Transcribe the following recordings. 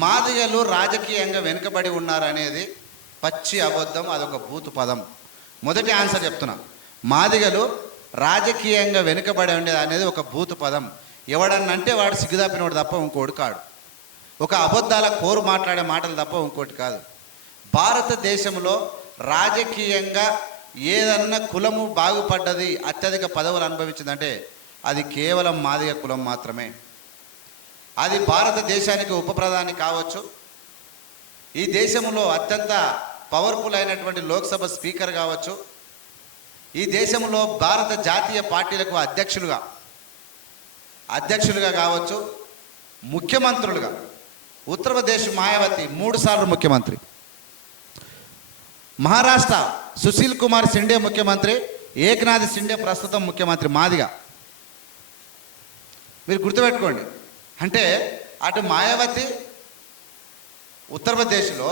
మాదిగలు రాజకీయంగా వెనుకబడి ఉన్నారనేది పచ్చి అబద్ధం, అదొక బూతు పదం. మొదటి ఆన్సర్ చెప్తున్నా, మాదిగలు రాజకీయంగా వెనుకబడి ఉండేది అనేది ఒక బూతు పదం. ఎవడన్నంటే వాడు సిగ్గుదాపినోడు తప్ప ఇంకోటి కాడు. ఒక అబద్ధాల కోరు మాట్లాడే మాటలు తప్ప ఇంకోటి కాదు. భారతదేశంలో రాజకీయంగా ఏదన్నా కులము బాగుపడ్డది, అత్యధిక పదవులు అనుభవించిందంటే అది కేవలం మాదిగ కులం మాత్రమే. అది భారతదేశానికి ఉప ప్రధాని కావచ్చు, ఈ దేశంలో అత్యంత పవర్ఫుల్ అయినటువంటి లోక్సభ స్పీకర్ కావచ్చు, ఈ దేశంలో భారత జాతీయ పార్టీలకు అధ్యక్షులుగా కావచ్చు, ముఖ్యమంత్రులుగా ఉత్తరప్రదేశ్ మాయావతి 3 సార్లు ముఖ్యమంత్రి, మహారాష్ట్ర సుశీల్ కుమార్ సిండే ముఖ్యమంత్రి, ఏక్నాథ్ సిండే ప్రస్తుతం ముఖ్యమంత్రి మాదిగా. మీరు గుర్తుపెట్టుకోండి. అంటే అటు మాయావతి ఉత్తరప్రదేశ్లో,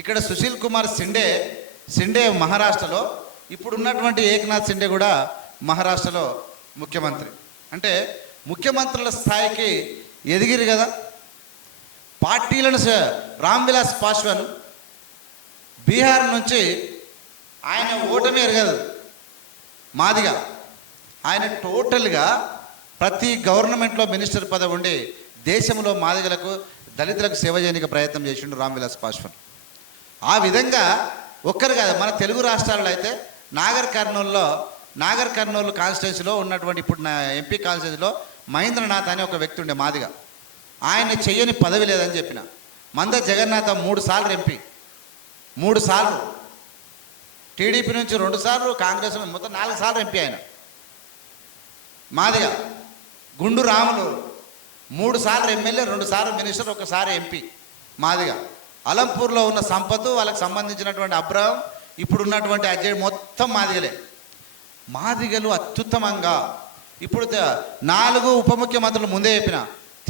ఇక్కడ సుశీల్ కుమార్ సిండే మహారాష్ట్రలో, ఇప్పుడున్నటువంటి ఏక్నాథ్ సిండే కూడా మహారాష్ట్రలో ముఖ్యమంత్రి. అంటే ముఖ్యమంత్రుల స్థాయికి ఎదిగిరు కదా. పార్టీలను రామ్ విలాస్ పాస్వాన్ బీహార్ నుంచి ఆయన ఓటమి ఎరగదు మాదిగా. ఆయన టోటల్గా ప్రతి గవర్నమెంట్లో మినిస్టర్ పదవి ఉండి దేశంలో మాదిగలకు దళితులకు సేవ చేయడానికి ప్రయత్నం చేసిండు రామ్ విలాస్ పాస్వాన్. ఆ విధంగా ఒక్కరు కాదు, మన తెలుగు రాష్ట్రాల్లో అయితే నాగర్ కర్నూలు కాన్స్టిట్యున్సీలో ఉన్నటువంటి ఇప్పుడు నా ఎంపీ కాన్స్టిట్యున్సీలో మహేంద్రనాథ్ అనే ఒక వ్యక్తి ఉండే మాదిగా. ఆయన చెయ్యని పదవి లేదని చెప్పిన. మంద జగన్నాథ్ 3 సార్లు ఎంపీ, 3 సార్లు టీడీపీ నుంచి 2 సార్లు, కాంగ్రెస్ మొత్తం 4 సార్లు ఎంపీ ఆయన మాదిగా. గుండు రాములు 3 సార్లు ఎమ్మెల్యే, 2 సార్లు మినిస్టర్, 1 సారి ఎంపీ మాదిగా. అలంపూర్లో ఉన్న సంపత్, వాళ్ళకి సంబంధించినటువంటి అబ్రహం, ఇప్పుడు ఉన్నటువంటి అజయ్ మొత్తం మాదిగలే. మాదిగలు అత్యుత్తమంగా ఇప్పుడు 4 ఉప ముఖ్యమంత్రులు ముందే చెప్పిన,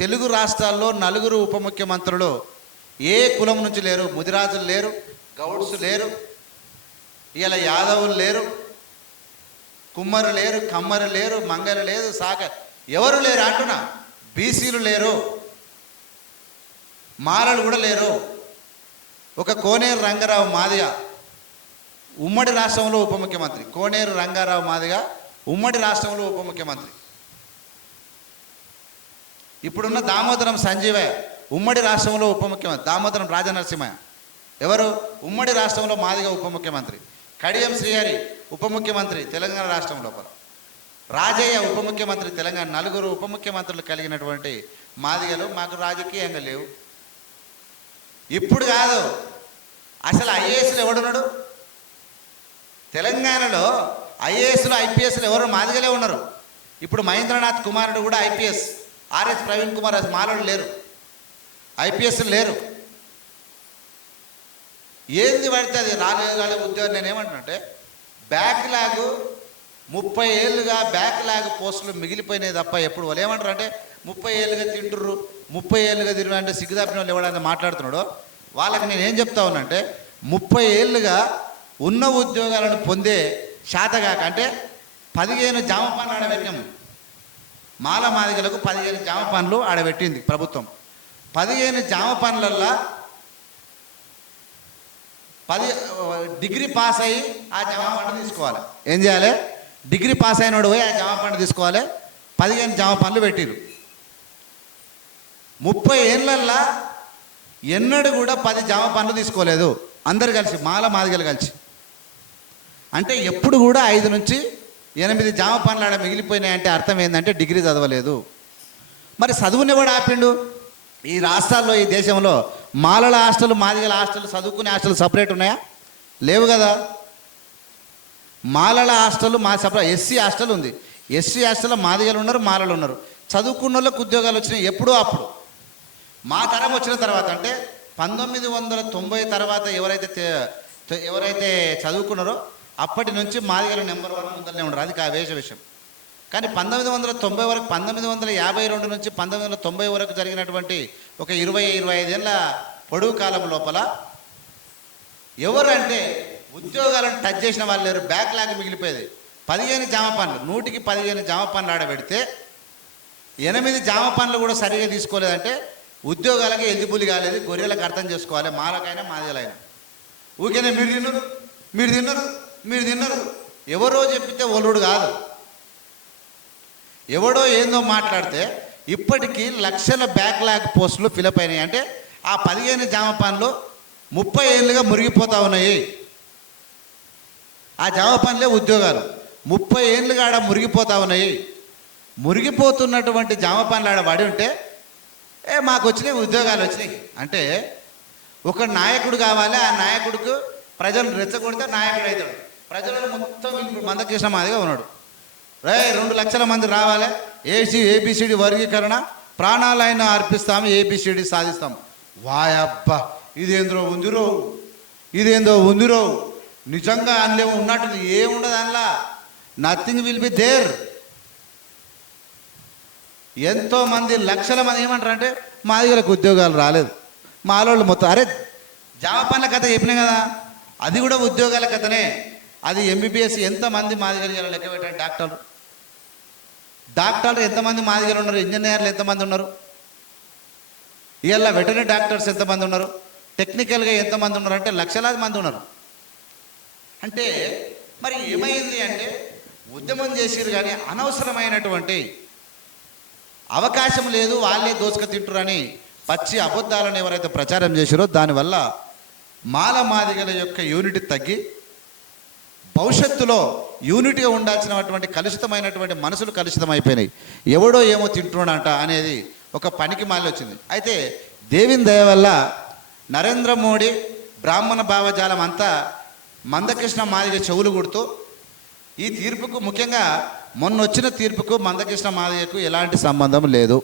తెలుగు రాష్ట్రాల్లో 4 ఉప ముఖ్యమంత్రులు ఏ కులం నుంచి లేరు. ముదిరాజులు లేరు, గౌడ్స్ లేరు, ఇలా యాదవులు లేరు, కుమ్మరు లేరు, కమ్మరు లేరు, మంగరు లేదు, ఎవరు లేరు అంటున్నా. బీసీలు లేరు, మాలలు కూడా లేరు. ఒక కోనేరు రంగారావు మాదిగా ఉమ్మడి రాష్ట్రంలో ఉప ముఖ్యమంత్రి. కోనేరు రంగారావు మాదిగా ఉమ్మడి రాష్ట్రంలో ఉప ముఖ్యమంత్రి. ఇప్పుడున్న దామోదరం సంజీవయ్య ఉమ్మడి రాష్ట్రంలో ఉప ముఖ్యమంత్రి. దామోదరం రాజనరసింహయ్య ఎవరు ఉమ్మడి రాష్ట్రంలో మాదిగా ఉప ముఖ్యమంత్రి. కడియం శ్రీహరి ఉప ముఖ్యమంత్రి తెలంగాణ రాష్ట్రం లోపల. రాజయ్య ఉప ముఖ్యమంత్రి తెలంగాణ. 4 ఉప ముఖ్యమంత్రులు కలిగినటువంటి మాదిగలు మాకు రాజకీయంగా లేవు. ఇప్పుడు కాదు, అసలు ఐఏఎస్లు ఎవడున్నాడు తెలంగాణలో? ఐఏఎస్లు ఐపీఎస్లు ఎవరు? మాదిగలే ఉన్నారు. ఇప్పుడు మహేంద్రనాథ్ కుమారుడు కూడా ఐపీఎస్, ఆర్ఎస్ ప్రవీణ్ కుమార్ మాలలు లేరు, ఐపీఎస్లు లేరు. ఏంది పడితే అది రాలే ఉద్యోగం. నేనేమంటున్నానంటే బ్యాక్లాగ్ 30 ఏళ్ళుగా బ్యాక్లాగ్ పోస్టులు మిగిలిపోయినాయి తప్ప ఎప్పుడు వాళ్ళు ఏమంటారు అంటే 30 ఏళ్ళుగా తింటుర్రు, 30 ఏళ్ళుగా తిరుగు అంటే సిగ్గుదాపిన వాళ్ళు ఎవడైనా మాట్లాడుతున్నాడో వాళ్ళకి నేనేం చెప్తా ఉన్నానంటే 30 ఏళ్ళుగా ఉన్న ఉద్యోగాలను పొందే శాతగాక అంటే 15 జామ పనులు ఆడబెట్టాము. మాదిగలకు 15 జామ పనులు ఆడబెట్టింది ప్రభుత్వం. 15 జామ పనులల్లో 10 డిగ్రీ పాస్ అయ్యి ఆ జామ పండు తీసుకోవాలి. ఏం చేయాలి? డిగ్రీ పాస్ అయినోడు పోయి ఆ జామ పండు తీసుకోవాలి. 15 జామ పనులు పెట్టిరు. 30 ఏళ్ళల్లో ఎన్నడూ కూడా 10 జామ పనులు తీసుకోలేదు అందరు కలిసి, మాదిగలు కలిసి. అంటే ఎప్పుడు కూడా 5 నుంచి 8 జామ పనులు ఆడ మిగిలిపోయినాయంటే అర్థం ఏంటంటే డిగ్రీ చదవలేదు. మరి చదువునివాడు ఆపిండు. ఈ రాష్ట్రాల్లో, ఈ దేశంలో మాలల హాస్టల్, మాదిగల హాస్టల్, చదువుకునే హాస్టల్ సపరేట్ ఉన్నాయా? లేవు కదా. మాలల హాస్టల్ సపరేట్, ఎస్సీ హాస్టల్ ఉంది. ఎస్సీ హాస్టల్లో మాదిగలు ఉన్నారు, మాలలు ఉన్నారు. చదువుకున్న వాళ్ళకి ఉద్యోగాలు వచ్చినాయి ఎప్పుడో అప్పుడు. మా తరం వచ్చిన తర్వాత అంటే 1990 తర్వాత ఎవరైతే చదువుకున్నారో అప్పటి నుంచి మాదిగలు నెంబర్ 1 ముందరనే ఉండరు. అది వేష విషయం. కానీ 1990 వరకు, 1952 నుంచి 1990 వరకు జరిగినటువంటి ఒక 20-25 ఏళ్ళ పొడవు కాలం లోపల ఎవరు అంటే ఉద్యోగాలను టచ్ చేసిన వాళ్ళు లేరు. బ్యాక్లాగ్ మిగిలిపోయేది. 15 జామ పనులు, 100కి 15 జామ పనులు ఆడబెడితే 8 జామ పనులు కూడా సరిగా తీసుకోలేదంటే ఉద్యోగాలకి ఎలిజిబుల్ కాలేదు. గొర్రెలకు అర్థం చేసుకోవాలి, మాలకైనా మాదిలైనా. ఊరికేనే మీరు తిన్నారు, మీరు తిన్నారు, మీరు తిన్నారు. ఎవరో చెప్పితే ఒలుడు కాదు. ఎవడో ఏందో మాట్లాడితే ఇప్పటికీ లక్షల బ్యాక్లాగ్ పోస్టులు ఫిలప్ అయినాయి. అంటే ఆ 15 జామ పనులు 30 ఏళ్ళుగా మురిగిపోతూ ఉన్నాయి. ఆ జామ పనులే ఉద్యోగాలు 30 ఏళ్ళుగా ఆడ మురిగిపోతూ ఉన్నాయి. మురిగిపోతున్నటువంటి జామ పనులు ఆడ పడి ఉంటే మాకు వచ్చినాయి ఉద్యోగాలు వచ్చినాయి అంటే ఒక నాయకుడు కావాలి. ఆ నాయకుడికి ప్రజలు రెచ్చగొడితే నాయకుడు అవుతాడు. ప్రజలను మొత్తం ఇప్పుడు మందకృష్ణ మాదిగా ఉన్నాడు. 2 లక్షల మంది రావాలి, ఏబిసిడి వర్గీకరణ, ప్రాణాలైనా అర్పిస్తాము, ఏబిసిడి సాధిస్తాం. వాయబ్బా ఇదేందో ఉందిరో, ఇదేందో ఉందిరో. నిజంగా అందులో ఉన్నట్టు ఏముండదు, అందులో నథింగ్ విల్ బి దేర్. ఎంతోమంది లక్షల మంది ఏమంటారు అంటే మాదిగలకు ఉద్యోగాలు రాలేదు. మాలోళ్ళు మొత్తం అరే జామ పనుల కథ చెప్పినాయి కదా, అది కూడా ఉద్యోగాల కథనే. అది ఎంబీబీఎస్ ఎంతమంది మాదిగలు లెక్క పెట్టండి. డాక్టర్లు ఎంతమంది మాదిగలు ఉన్నారు, ఇంజనీర్లు ఎంతమంది ఉన్నారు, ఇవాళ వెటర్నరీ డాక్టర్స్ ఎంతమంది ఉన్నారు, టెక్నికల్గా ఎంతమంది ఉన్నారు అంటే లక్షలాది మంది ఉన్నారు. అంటే మరి ఏమైంది అంటే ఉద్యమం చేసిరు కానీ అనవసరమైనటువంటి అవకాశం లేదు, వాళ్ళే దోసుక తింటురని పచ్చి అబద్ధాలను ఎవరైతే ప్రచారం చేశారో దానివల్ల మాల మాదిగల యొక్క యూనిటీ తగ్గి భవిష్యత్తులో యూనిట్గా ఉండాల్సినటువంటి కలుషితమైనటువంటి మనసులు కలుషితమైపోయినాయి. ఎవడో ఏమో తింటున్నాడంట అనేది ఒక పనికి మాలి వచ్చింది. అయితే దేవుని దయ వల్ల నరేంద్ర మోడీ బ్రాహ్మణ భావజాలం అంతా మందకృష్ణ మాదిగ చెవులు కొడుతూ ఈ తీర్పుకు, ముఖ్యంగా మొన్న వచ్చిన తీర్పుకు మందకృష్ణ మాదిగకు ఎలాంటి సంబంధం లేదు.